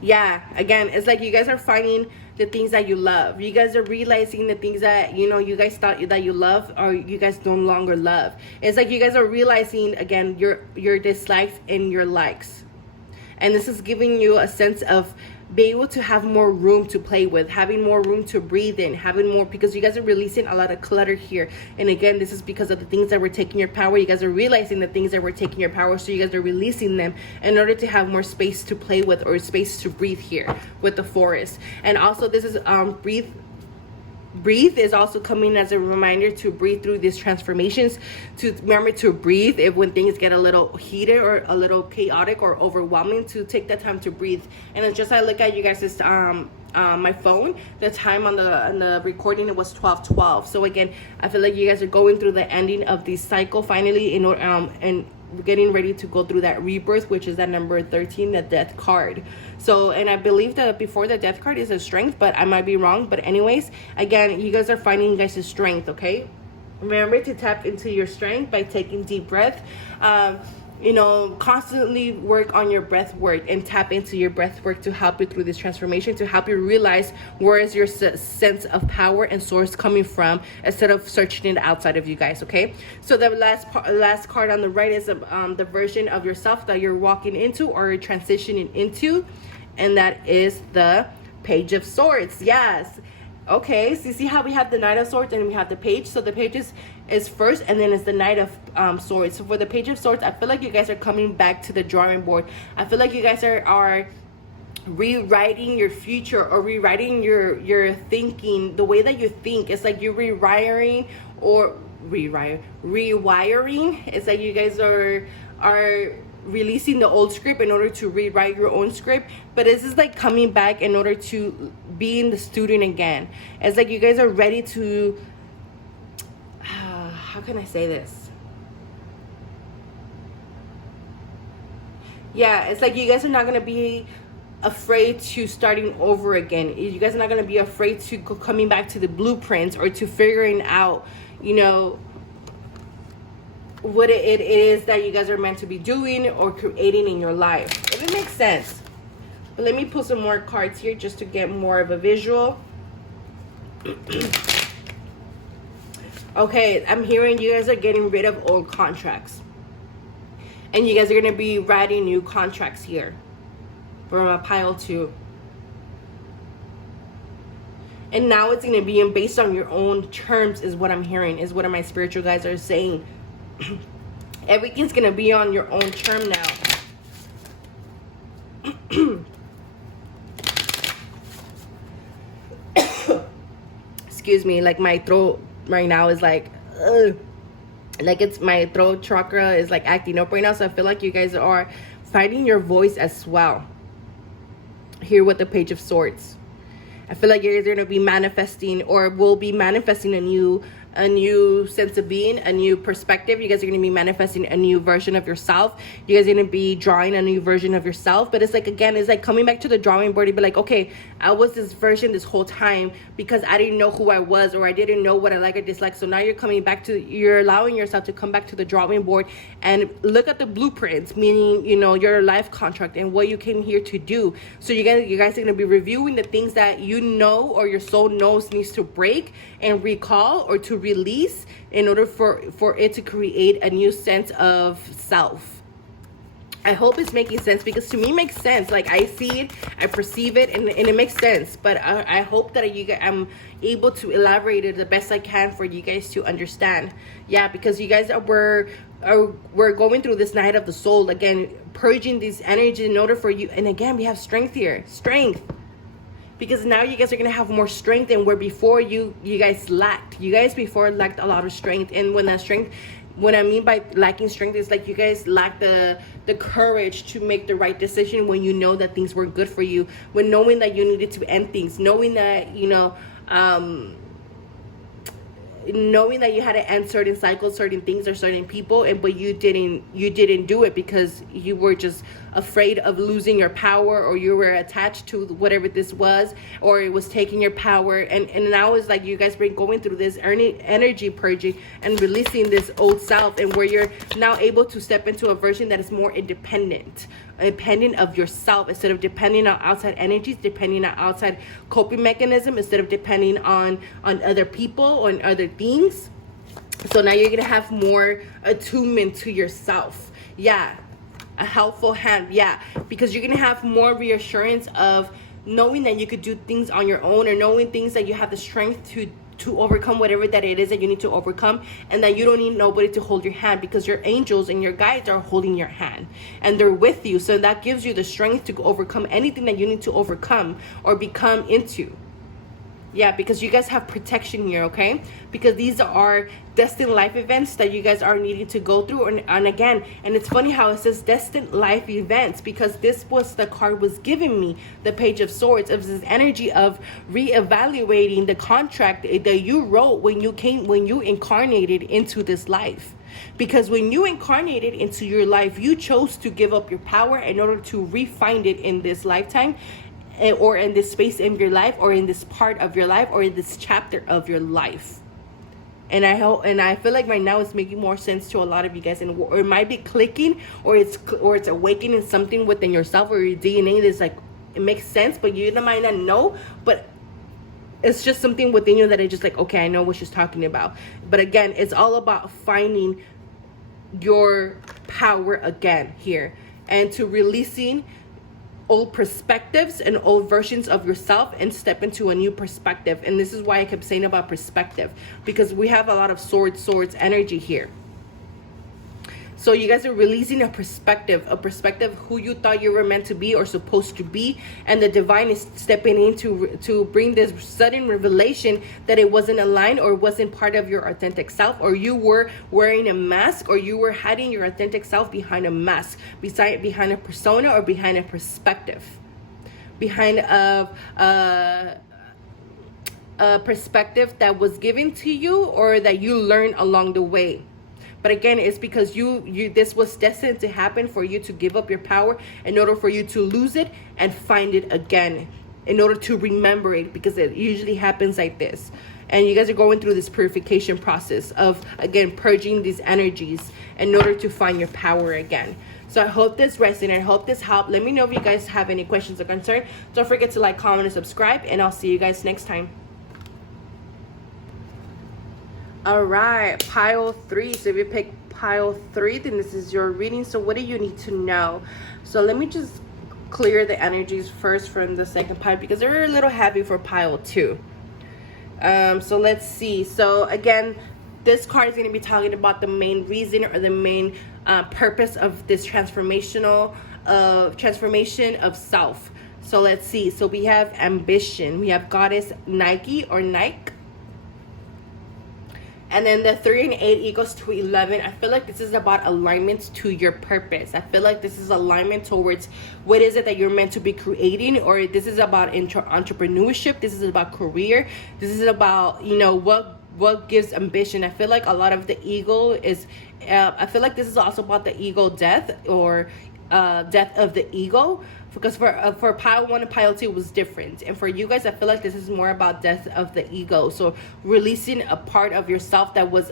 Yeah, again, it's like you guys are finding the things that you love. You guys are realizing the things that, you know, you guys thought that you love, or you guys no longer love. It's like you guys are realizing, again, your dislikes and your likes. And this is giving you a sense of being able to have more room to play with, having more room to breathe in, having more, because you guys are releasing a lot of clutter here. And again, this is because of the things that were taking your power. You guys are realizing the things that were taking your power, so you guys are releasing them in order to have more space to play with, or space to breathe here with the forest. And also, this is breathe is also coming as a reminder to breathe through these transformations, to remember to breathe if when things get a little heated or a little chaotic or overwhelming, to take that time to breathe. And it's just, I look at you guys' my phone, the time on the recording, it was 12:12. So again, I feel like you guys are going through the ending of the cycle finally, in order and getting ready to go through that rebirth, which is that number 13, the death card. So, and I believe that before the death card is a strength, but I might be wrong. But anyways, again, you guys are finding you guys' strength, okay? Remember to tap into your strength by taking deep breath. You know, constantly work on your breath work and tap into your breath work to help you through this transformation, to help you realize where is your sense of power and source coming from, instead of searching it outside of you guys, okay? So the last card on the right is the version of yourself that you're walking into or transitioning into, and that is the Page of Swords. Yes. Okay, so you see how we have the Knight of Swords and we have the Page. So the Page is first, and then it's the Knight of Swords. So for the Page of Swords, I feel like you guys are coming back to the drawing board. I feel like you guys are rewriting your future, or rewriting your thinking, the way that you think. It's like you're rewiring. It's like you guys are releasing the old script in order to rewrite your own script. But this is like coming back in order to being the student again. It's like you guys are ready to, how can I say this? Yeah, it's like you guys are not going to be afraid to starting over again. You guys are not going to be afraid to coming back to the blueprints or to figuring out, you know, what it is that you guys are meant to be doing or creating in your life. If it makes sense. But let me put some more cards here just to get more of a visual. Okay, I'm hearing you guys are getting rid of old contracts. And you guys are going to be writing new contracts here. From a pile 2. And now it's going to be based on your own terms is what I'm hearing. Is what my spiritual guys are saying. Everything's going to be on your own term now. Excuse me, like my throat right now is like, ugh. Like it's my throat chakra is like acting up right now. So I feel like you guys are finding your voice as well. Here with the Page of Swords. I feel like you're going to be manifesting or will be manifesting a new sense of being, a new perspective. You guys are going to be manifesting a new version of yourself. You guys are going to be drawing a new version of yourself. But it's like, again, it's like coming back to the drawing board. You'd be like, okay, I was this version this whole time because I didn't know who I was or I didn't know what I like or dislike. So now you're coming back to, you're allowing yourself to come back to the drawing board and look at the blueprints, meaning, you know, your life contract and what you came here to do. So you guys are going to be reviewing the things that you know or your soul knows needs to break and recall or to release in order for it to create a new sense of self. I hope it's making sense because to me it makes sense. Like I see it, I perceive it, and it makes sense. But I hope that I'm able to elaborate it the best I can for you guys to understand. Yeah, because you guys we're going through this night of the soul again, purging these energy in order for you. And again, we have strength here, strength. Because now you guys are going to have more strength than where before you guys lacked. You guys before lacked a lot of strength. And when that strength, what I mean by lacking strength is like you guys lack the courage to make the right decision when you know that things were good for you. When knowing that you needed to end things. Knowing that, you know, knowing that you had to end certain cycles, certain things, or certain people, but you didn't do it because you were just afraid of losing your power, or you were attached to whatever this was, or it was taking your power. And now it's like you guys been going through this energy purging and releasing this old self, and where you're now able to step into a version that is more independent of yourself, instead of depending on outside energies, depending on outside coping mechanism, instead of depending on other people or on other things. So now you're gonna have more attunement to yourself. Yeah, a helpful hand. Yeah, because you're gonna have more reassurance of knowing that you could do things on your own, or knowing things that you have the strength to overcome whatever that it is that you need to overcome, and that you don't need nobody to hold your hand, because your angels and your guides are holding your hand and they're with you. So that gives you the strength to overcome anything that you need to overcome or become into. Yeah, because you guys have protection here, okay? Because these are destined life events that you guys are needing to go through. And again, and it's funny how it says destined life events, because this was the card was giving me, the Page of Swords. It was this energy of reevaluating the contract that you wrote when you incarnated into this life. Because when you incarnated into your life, you chose to give up your power in order to refine it in this lifetime, or in this space in your life, or in this part of your life, or in this chapter of your life. And I hope, and I feel like right now it's making more sense to a lot of you guys, and or it might be clicking, or it's awakening something within yourself or your DNA that's like, it makes sense, but you might not know, but it's just something within you that is just like, okay, I know what she's talking about. But again, it's all about finding your power again here, and to releasing old perspectives and old versions of yourself and step into a new perspective. And this is why I kept saying about perspective, because we have a lot of swords energy here. So you guys are releasing a perspective who you thought you were meant to be or supposed to be, and the divine is stepping in to bring this sudden revelation that it wasn't aligned, or wasn't part of your authentic self, or you were wearing a mask, or you were hiding your authentic self behind a mask, behind a persona, or behind a perspective, behind a perspective that was given to you or that you learned along the way. But again, it's because this was destined to happen for you to give up your power in order for you to lose it and find it again, in order to remember it, because it usually happens like this. And you guys are going through this purification process of, again, purging these energies in order to find your power again. So I hope this resonated. I hope this helped. Let me know if you guys have any questions or concerns. Don't forget to like, comment, and subscribe. And I'll see you guys next time. All right, pile 3. So if you pick pile 3, then this is your reading. So what do you need to know? So let me just clear the energies first from the second pile, because they're a little heavy for pile 2. So let's see. So again, this card is going to be talking about the main reason or the main purpose of this transformation of self. So let's see. So we have ambition. We have goddess Nike or Nike. And then the 3 and 8 equals to 11. I feel like this is about alignment to your purpose. I feel like this is alignment towards what is it that you're meant to be creating, or this is about entrepreneurship. This is about career. This is about, you know, what gives ambition. I feel like a lot of the ego is, I feel like this is also about the ego death, or death of the ego, because for pile 1 and pile 2 was different, and for you guys I feel like this is more about death of the ego. So releasing a part of yourself that was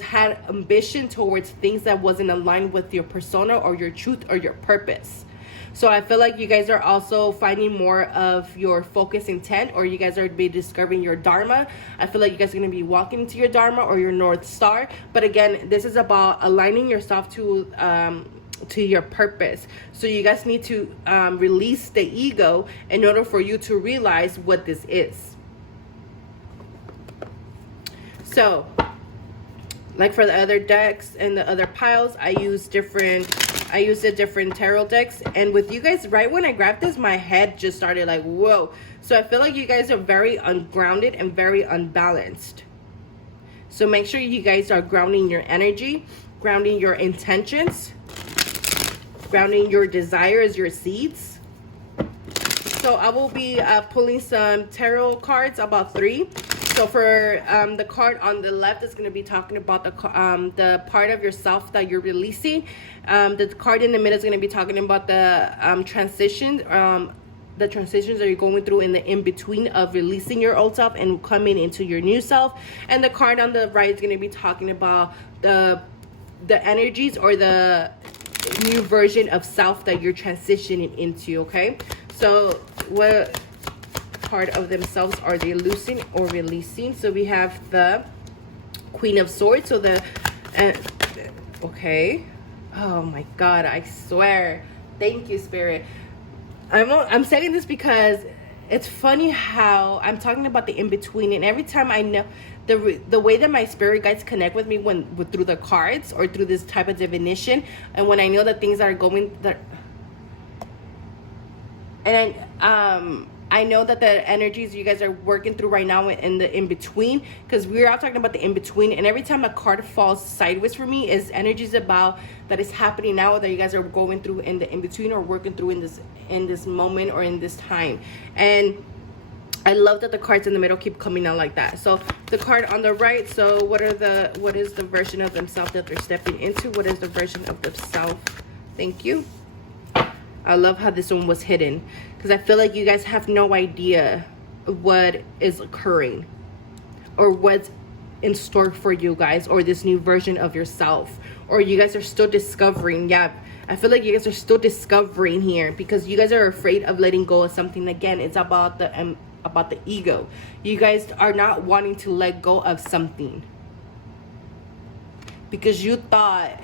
had ambition towards things that wasn't aligned with your persona or your truth or your purpose. So I feel like you guys are also finding more of your focus intent, or you guys are be discovering your dharma. I feel like you guys are going to be walking into your dharma or your North Star. But again, this is about aligning yourself to your purpose. So you guys need to release the ego in order for you to realize what this is. So like for the other decks and the other piles, I used the different tarot decks. And with you guys, right when I grabbed this, my head just started like, whoa. So I feel like you guys are very ungrounded and very unbalanced. So make sure you guys are grounding your energy, grounding your intentions, grounding your desires, your seeds. So I will be pulling some tarot cards, about 3. So for the card on the left is going to be talking about the part of yourself that you're releasing. The card in the middle is going to be talking about the transitions that you're going through in the in-between of releasing your old self and coming into your new self. And the card on the right is going to be talking about the energies or the new version of self that you're transitioning into. Okay, so what part of themselves are they losing or releasing? So we have the Queen of Swords. So okay, oh my God, I swear, thank you, Spirit. I'm saying this because it's funny how I'm talking about the in-between, and every time I know the way that my spirit guides connect with me through the cards or through this type of divination, and when I know that things are going that, and I know that the energies you guys are working through right now in the in-between, because we're all talking about the in-between, and every time a card falls sideways for me is energies about that is happening now that you guys are going through in the in-between or working through in this moment or in this time. And I love that the cards in the middle keep coming out like that. So the card on the right, so what is the version of themselves that they're stepping into? What is the version of themselves? Thank you. I love how this one was hidden, because I feel like you guys have no idea what is occurring or what's in store for you guys, or this new version of yourself, or you guys are still discovering. Yeah, I feel like you guys are still discovering here, because you guys are afraid of letting go of something. Again, it's about the ego. You guys are not wanting to let go of something because you thought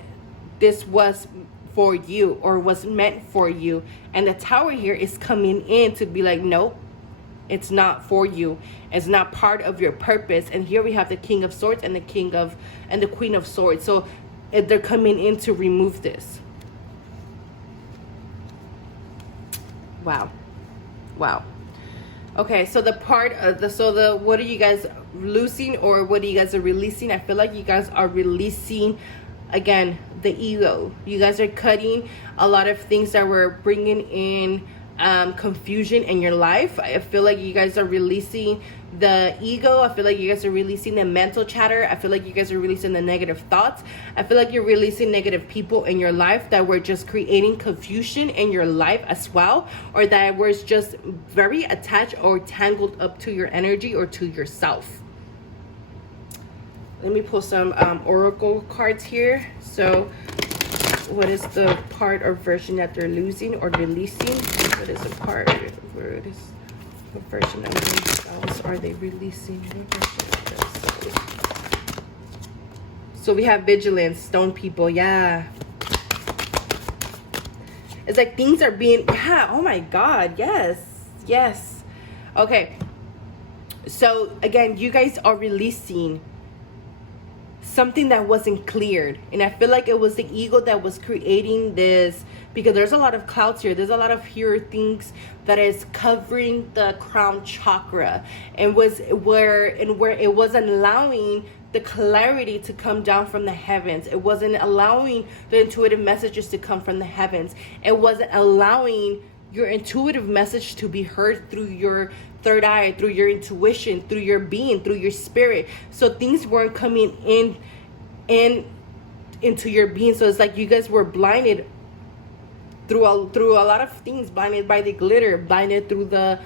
this was for you or was meant for you, and the Tower here is coming in to be like, nope, it's not for you, it's not part of your purpose. And here we have the King of Swords and the Queen of Swords. So they're coming in to remove this. Wow. Okay, so the part of what are you guys losing, or what are you guys are releasing? I feel like you guys are releasing, again, the ego. You guys are cutting a lot of things that were bringing in confusion in your life. I feel like you guys are releasing the ego. I feel like you guys are releasing the mental chatter. I feel like you guys are releasing the negative thoughts. I feel like you're releasing negative people in your life that were just creating confusion in your life as well, or that was just very attached or tangled up to your energy or to yourself. Let me pull some oracle cards here. So what is the part or version that they're losing or releasing? What is the part? Where it is? What version of themselves are they releasing? So we have vigilance, stone people. Yeah. It's like things are being, yeah, oh my God. Yes. Yes. Okay. So again, you guys are releasing something that wasn't cleared, and I feel like it was the ego that was creating this, because there's a lot of clouds here. There's a lot of here things that is covering the crown chakra, and where it wasn't allowing the clarity to come down from the heavens. It wasn't allowing the intuitive messages to come from the heavens. It wasn't allowing your intuitive message to be heard through your third eye, through your intuition, through your being, through your spirit. So things weren't coming into your being. So it's like you guys were blinded through a lot of things, blinded by the glitter, blinded through the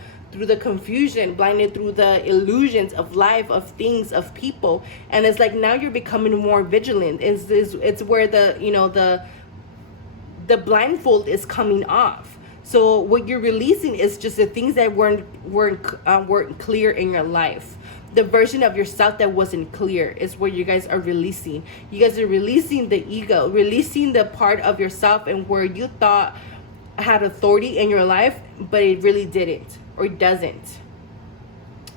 confusion, blinded through the illusions of life, of things, of people. And it's like now you're becoming more vigilant. It's where the blindfold is coming off. So what you're releasing is just the things that weren't clear in your life. The version of yourself that wasn't clear is what you guys are releasing. You guys are releasing the ego, releasing the part of yourself and where you thought had authority in your life, but it really didn't or doesn't.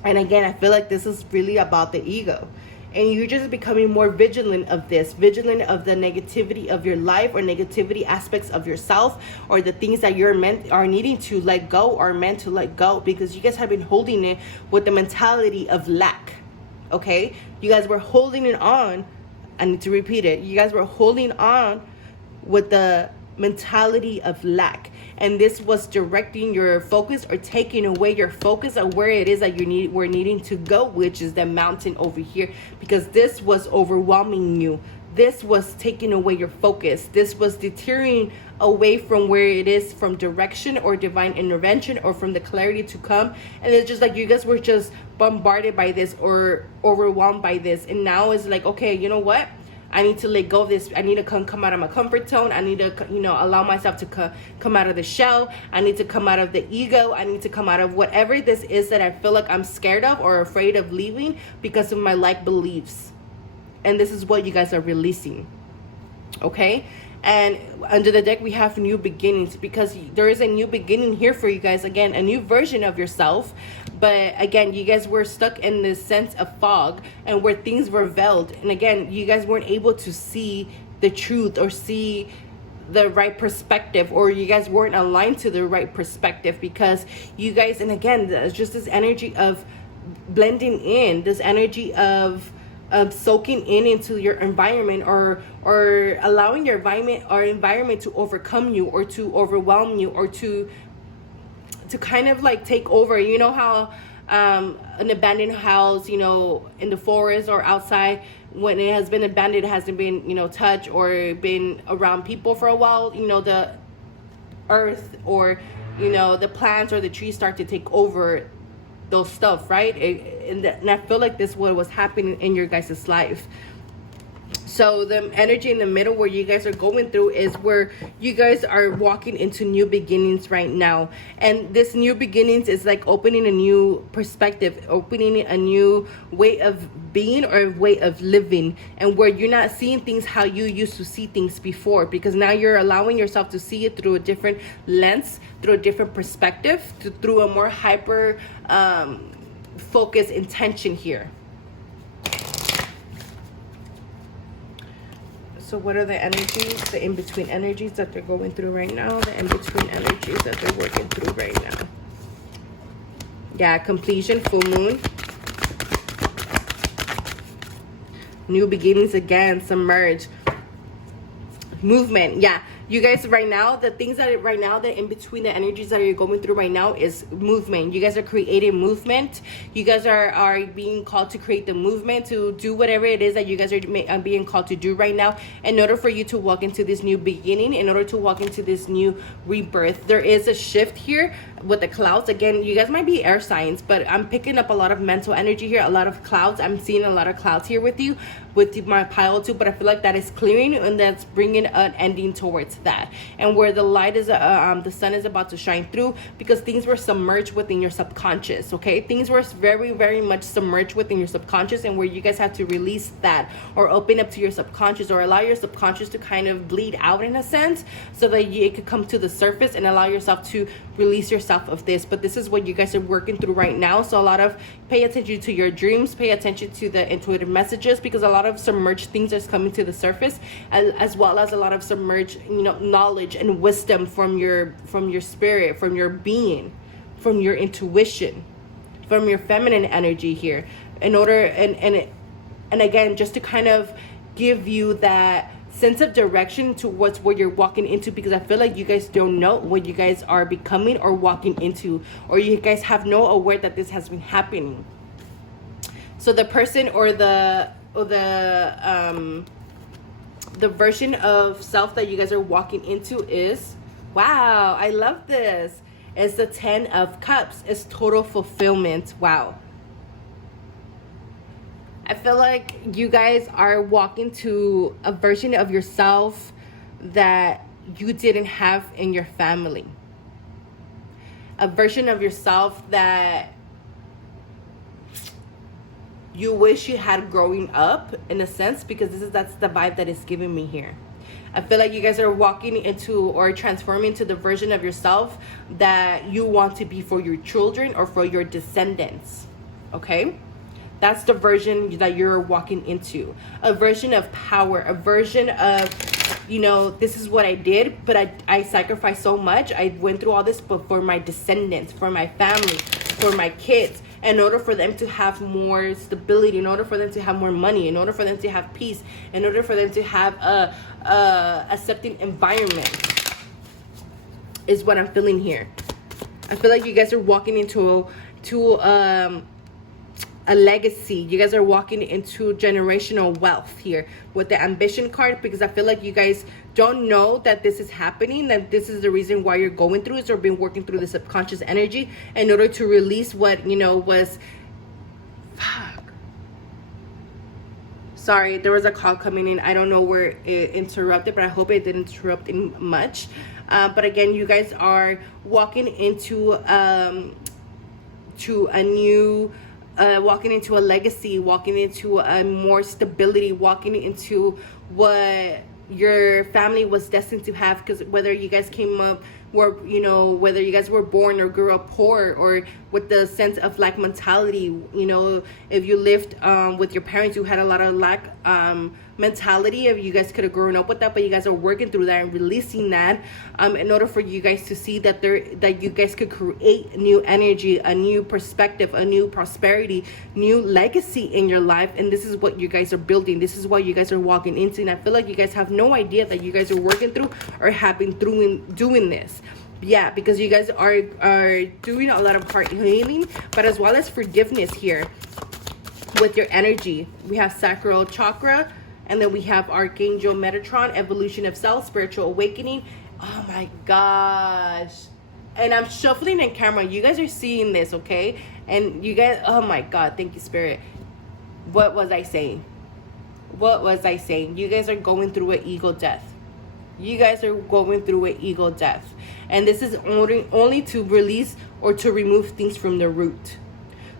And again, I feel like this is really about the ego. And you're just becoming more vigilant of this, vigilant of the negativity of your life or negativity aspects of yourself, or the things that you're needing to let go or meant to let go, because you guys have been holding it with the mentality of lack. Okay? You guys were holding it on. I need to repeat it. You guys were holding on with the mentality of lack. And this was directing your focus or taking away your focus on where it is that we're needing to go, which is the mountain over here, because this was overwhelming you. This was taking away your focus. This was deterring away from where it is, from direction or divine intervention or from the clarity to come. And it's just like you guys were just bombarded by this or overwhelmed by this. And now it's like, okay, you know what? I need to let go of this. I need to come out of my comfort zone. I need to, allow myself to come out of the shell. I need to come out of the ego. I need to come out of whatever this is that I feel like I'm scared of or afraid of leaving because of my like beliefs. And this is what you guys are releasing. Okay? And under the deck, we have new beginnings, because there is a new beginning here for you guys. Again, a new version of yourself. But again, you guys were stuck in this sense of fog and where things were veiled. And again, you guys weren't able to see the truth or see the right perspective, or you guys weren't aligned to the right perspective, because you guys, and again, there's just this energy of blending in, this energy of soaking into your environment, or allowing your environment to overcome you or to overwhelm you or to kind of like take over. You know how an abandoned house, in the forest or outside, when it has been abandoned, it hasn't been touched or been around people for a while, the earth or the plants or the trees start to take over those stuff, right? And I feel like this is what was happening in your guys' life. So the energy in the middle where you guys are going through is where you guys are walking into new beginnings right now. And this new beginnings is like opening a new perspective, opening a new way of being or a way of living, and where you're not seeing things how you used to see things before, because now you're allowing yourself to see it through a different lens, through a different perspective, through a more hyper focus intention here. So what are the energies, the in-between energies that they're going through right now, the in-between energies that they're working through right now? Yeah, completion, full moon. New beginnings again, submerge. Movement, yeah. You guys right now, the things that right now, that in between the energies that you're going through right now is movement. You guys are creating movement. You guys are being called to create the movement, to do whatever it is that you guys are being called to do right now, in order for you to walk into this new beginning, in order to walk into this new rebirth. There is a shift here with the clouds. Again, you guys might be air signs, but I'm picking up a lot of mental energy here, a lot of clouds. I'm seeing a lot of clouds here with you, with my pile too, but I feel like that is clearing, and that's bringing an ending towards that. And where the light is, the sun is about to shine through, because things were submerged within your subconscious, okay? Things were very, very much submerged within your subconscious, and where you guys have to release that, or open up to your subconscious, or allow your subconscious to kind of bleed out in a sense, so that it could come to the surface, and allow yourself to release yourself of this. But this is what you guys are working through right now. So a lot of pay attention to your dreams, pay attention to the intuitive messages, because a lot of submerged things is coming to the surface, as well as a lot of submerged, knowledge and wisdom from your spirit, from your being, from your intuition, from your feminine energy here, in order and again, just to kind of give you that sense of direction towards what you're walking into, because I feel like you guys don't know what you guys are becoming or walking into, or you guys have no aware that this has been happening. So the person or the version of self that you guys are walking into is, wow, I love this. It's the 10 of Cups. It's total fulfillment. Wow. I feel like you guys are walking to a version of yourself that you didn't have in your family. A version of yourself that you wish you had growing up, in a sense, because that's the vibe that is giving me here. I feel like you guys are walking into or transforming to the version of yourself that you want to be for your children or for your descendants. Okay? That's the version that you're walking into. A version of power, a version of, this is what I did, but I sacrificed so much. I went through all this, but for my descendants, for my family, for my kids, in order for them to have more stability, in order for them to have more money, in order for them to have peace, in order for them to have a accepting environment, is what I'm feeling here. I feel like you guys are walking into a legacy. You guys are walking into generational wealth here with the ambition card, because I feel like you guys don't know that this is happening, that this is the reason why you're going through it, or been working through the subconscious energy in order to release what was sorry, there was a call coming in. I don't know where it interrupted, but I hope it didn't interrupt much. But again, you guys are walking into to a new walking into a legacy, walking into a more stability, walking into what your family was destined to have. Because whether you guys came up, or whether you guys were born or grew up poor, or with the sense of lack mentality, if you lived with your parents who had a lot of lack mentality, if you guys could have grown up with that, but you guys are working through that and releasing that, in order for you guys to see that you guys could create new energy, a new perspective, a new prosperity, new legacy in your life. And this is what you guys are building. This is what you guys are walking into. And I feel like you guys have no idea that you guys are working through or have been doing this. Yeah, because you guys are doing a lot of heart healing, but as well as forgiveness here with your energy. We have sacral chakra, and then we have Archangel Metatron, evolution of self, spiritual awakening. Oh my gosh. And I'm shuffling in camera. You guys are seeing this, okay? And you guys, oh my God, thank you, Spirit. What was I saying? What was I saying? You guys are going through an ego death. You guys are going through an ego death. And this is only to release or to remove things from the root.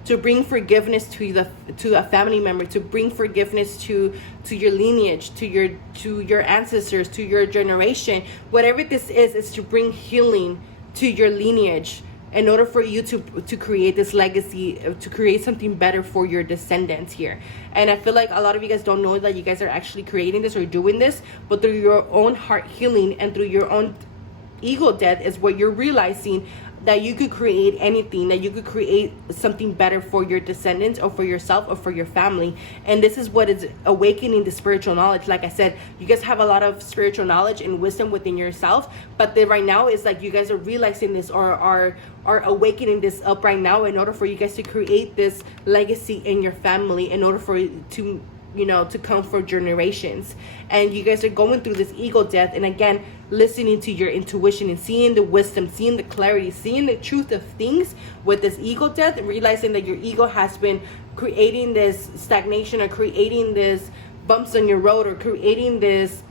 To bring forgiveness to a family member, to bring forgiveness to your lineage, to your ancestors, to your generation. Whatever this is to bring healing to your lineage, in order for you to create this legacy, to create something better for your descendants here. And I feel like a lot of you guys don't know that you guys are actually creating this or doing this, but through your own heart healing and through your own ego death is what you're realizing that you could create anything, that you could create something better for your descendants or for yourself or for your family. And this is what is awakening the spiritual knowledge. Like I said, you guys have a lot of spiritual knowledge and wisdom within yourself, but right now it's like you guys are realizing this, or are awakening this up right now, in order for you guys to create this legacy in your family, in order for it to, you know, to come for generations. And you guys are going through this ego death, and again, listening to your intuition and seeing the wisdom, seeing the clarity, seeing the truth of things with this ego death, and realizing that your ego has been creating this stagnation, or creating this bumps on your road, or creating this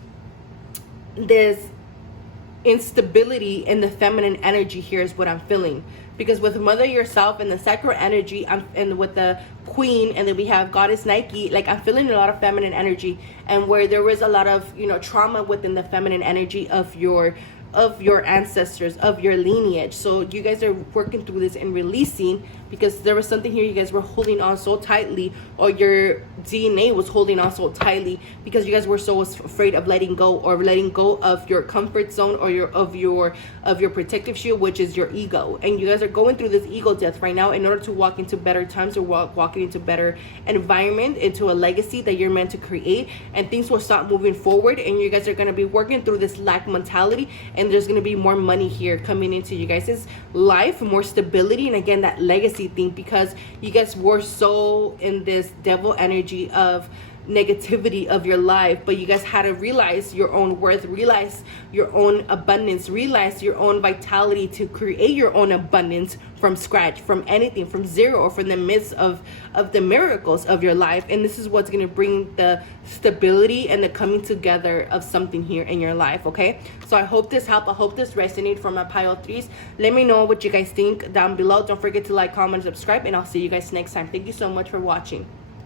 instability in the feminine energy. Here is what I'm feeling, because with Mother Yourself and the sacral energy, and with the Queen, and then we have Goddess Nike, like I'm feeling a lot of feminine energy, and where there was a lot of, you know, trauma within the feminine energy of your ancestors, of your lineage. So you guys are working through this and releasing, because there was something here you guys were holding on so tightly, or your DNA was holding on so tightly, because you guys were so afraid of letting go, or letting go of your comfort zone, or of your protective shield, which is your ego. And you guys are going through this ego death right now in order to walk into better times, or walking into better environment, into a legacy that you're meant to create, and things will start moving forward. And you guys are going to be working through this lack mentality, and there's going to be more money here coming into you guys' life, more stability, and again, that legacy thing, because you guys were so in this devil energy of negativity of your life, but you guys had to realize your own worth, realize your own abundance, realize your own vitality to create your own abundance from scratch, from anything, from zero, or from the midst of the miracles of your life. And this is what's going to bring the stability and the coming together of something here in your life. Okay, so I hope this helped. I hope this resonated for my pile 3s. Let me know what you guys think down below. Don't forget to like, comment, subscribe, and I'll see you guys next time. Thank you so much for watching.